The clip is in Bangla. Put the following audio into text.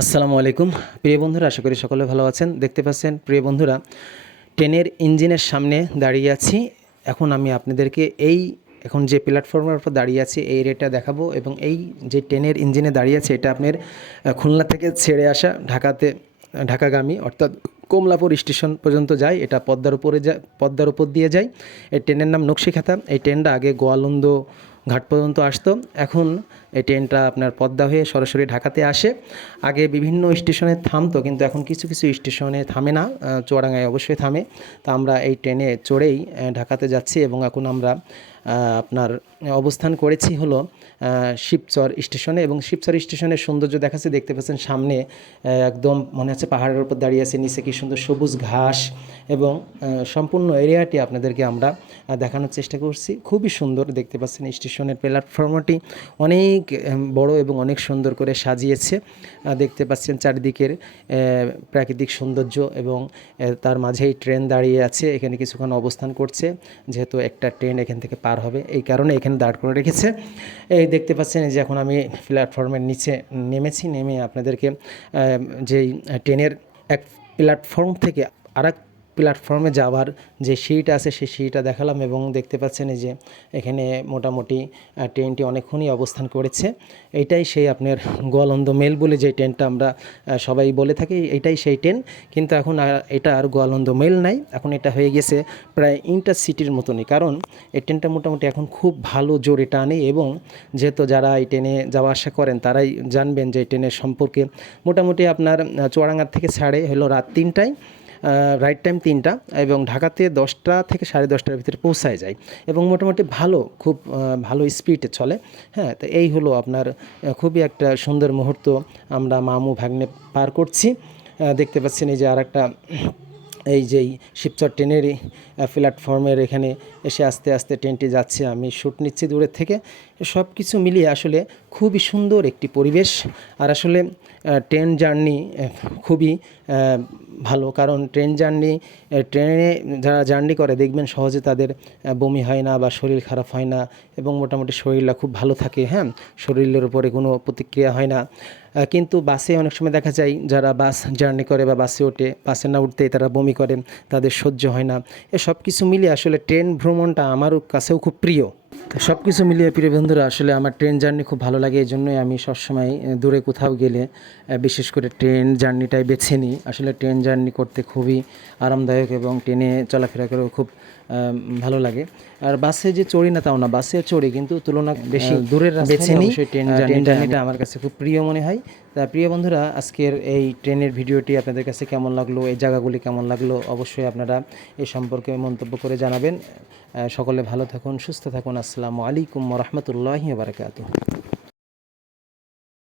আসসালামু আলাইকুম। প্রিয় বন্ধুরা, আশা করি সকলে ভালো আছেন। দেখতে পাচ্ছেন, প্রিয় বন্ধুরা, ট্রেনের ইঞ্জিনের সামনে দাঁড়িয়ে আছি। এখন আমি আপনাদেরকে এই এখন যে প্ল্যাটফর্মের উপর দাঁড়িয়ে আছি, এই রেটটা দেখাবো এবং এই যে ট্রেনের ইঞ্জিনে দাঁড়িয়ে আছে, এটা আপনার খুলনা থেকে ছেড়ে আসা ঢাকাতে, ঢাকাগামী, অর্থাৎ কমলাপুর স্টেশন পর্যন্ত যায়। এটা পদ্মার উপরে যায়, পদ্মার উপর দিয়ে যায়। এই ট্রেনের নাম নকশিখাতা। এই ট্রেনটা আগে গোয়ালন্দ ঘাট পর্যন্ত আসতো। এখন এই ট্রেনটা আপনার পদ্মা হয়ে সরাসরি ঢাকাতে আসে। আগে বিভিন্ন স্টেশনে থামতো, কিন্তু এখন কিছু কিছু স্টেশনে থামে না। চোরাঙ্গায় অবশ্যই থামে। তা আমরা এই ট্রেনে চড়েই ঢাকাতে যাচ্ছি এবং এখন আমরা আপনার অবস্থান করেছি হলো শিবচর স্টেশনে এবং শিবচর স্টেশনের সৌন্দর্য দেখাচ্ছে, দেখতে পাচ্ছেন সামনে একদম মনে হচ্ছে পাহাড়ের উপর দাঁড়িয়ে আছে, নিচে কি সুন্দর সবুজ ঘাস এবং সম্পূর্ণ এরিয়াটি আপনাদেরকে আমরা দেখানোর চেষ্টা করছি। খুবই সুন্দর দেখতে পাচ্ছেন স্টেশনের প্ল্যাটফর্মটি, অনেক বড় এবং অনেক সুন্দর করে সাজিয়েছে দেখতে পাচ্ছেন চারিদিকের প্রাকৃতিক সৌন্দর্য এবং তার মাঝেই ট্রেন দাঁড়িয়ে আছে, এখানে কিছুক্ষণ অবস্থান করছে, যেহেতু একটা ট্রেন এখান থেকে পার হবে, এই কারণে এখানে দাঁড় করে রেখেছে। এই দেখতে পাচ্ছেন যে এখন আমি প্ল্যাটফর্মের নিচে নেমেছি, নেমে আপনাদেরকে যেই ট্রেনের এক প্ল্যাটফর্ম থেকে আরেক প্ল্যাটফর্মে যাওয়ার যে সিট আছে, সেই সিটটা দেখালাম এবং দেখতে পাচ্ছেন যে এখানে মোটামুটি ট্রেনটি অনেকক্ষণই অবস্থান করেছে। এইটাই সেই আপনার গোয়ালন্দ মেল বলে যে ট্রেনটা আমরা সবাই বলে থাকি, এটাই সেই ট্রেন কিন্তু এখন আর এটা আর গোয়ালন্দ মেল নাই। এখন এটা হয়ে গেছে প্রায় ইন্টারসিটির মতনই। কারণ এই ট্রেনটা মোটামুটি এখন খুব ভালো জোরে টানে এবং যেহেতু যারা এই ট্রেনে যাওয়া আসা করেন, তারাই জানবেন যে এই ট্রেনের সম্পর্কে। মোটামুটি আপনার চুয়াডাঙ্গার থেকে ছাড়ে হলো রাত তিনটায়। রাইট টাইম তিনটা এবং ঢাকাতে দশটা থেকে সাড়ে দশটার ভিতরে পৌঁছায় যায় এবং মোটামুটি ভালো, খুব ভালো স্পিডে চলে। হ্যাঁ তো এই হলো আপনার খুবই একটা সুন্দর মুহূর্ত আমরা মামু ভাগ্নে পার করছি। দেখতে পাচ্ছেন এই যে আর একটা এই যেই শিবচর ট্রেনেরই প্ল্যাটফর্মের এখানে এসে আস্তে আস্তে ট্রেনটি যাচ্ছে। আমি শ্যুট নিচ্ছি দূরের থেকে। সব কিছু মিলিয়ে আসলে খুবই সুন্দর একটি পরিবেশ। আর আসলে ট্রেন জার্নি খুবই ভালো। কারণ ট্রেন জার্নি ট্রেনে যারা জার্নি করে, দেখবেন সহজে তাদের বমি হয় না বা শরীর খারাপ হয় না এবং মোটামুটি শরীরটা খুব ভালো থাকে হ্যাঁ? শরীরের উপরে কোনো প্রতিক্রিয়া হয় না। কিন্তু বাসে অনেক সময় দেখা যায়, যারা বাস জার্নি করে বা বাসে ওঠে, বাসে না উঠতেই তারা বমি করে, তাদের সহ্য হয় না। এ সব কিছু মিলিয়ে আসলে ট্রেন ভ্রমণটা আমারও কাছেও খুব প্রিয়। তো সব কিছু মিলিয়ে প্রিয় বন্ধুরা, আসলে আমার ট্রেন জার্নি খুব ভালো লাগে, এই জন্যই আমি সবসময় দূরে কোথাও গেলে বিশেষ করে ট্রেন জার্নিটাই বেছে নিই। আসলে ট্রেন জার্নি করতে খুবই আরামদায়ক এবং ট্রেনে চলাফেরা করেও খুব ভালো লাগে। আর বাসে যে চড়ি না তাও না বাসে চড়ি কিন্তু তুলনা বেশি দূরের বেছে নিই। ট্রেন জার্নিটা আমার কাছে খুব প্রিয় মনে হয়। তা প্রিয় বন্ধুরা আজকের এই ট্রেনের ভিডিওটি আপনাদের কাছে কেমন লাগল এই জায়গাগুলি কেমন লাগল অবশ্যই আপনারা এ সম্পর্কে মন্তব্য করে জানাবেন। সকলে ভালো থাকুন সুস্থ থাকুন। আসসালামু আলাইকুম রহমতুল্লাহি বারকাত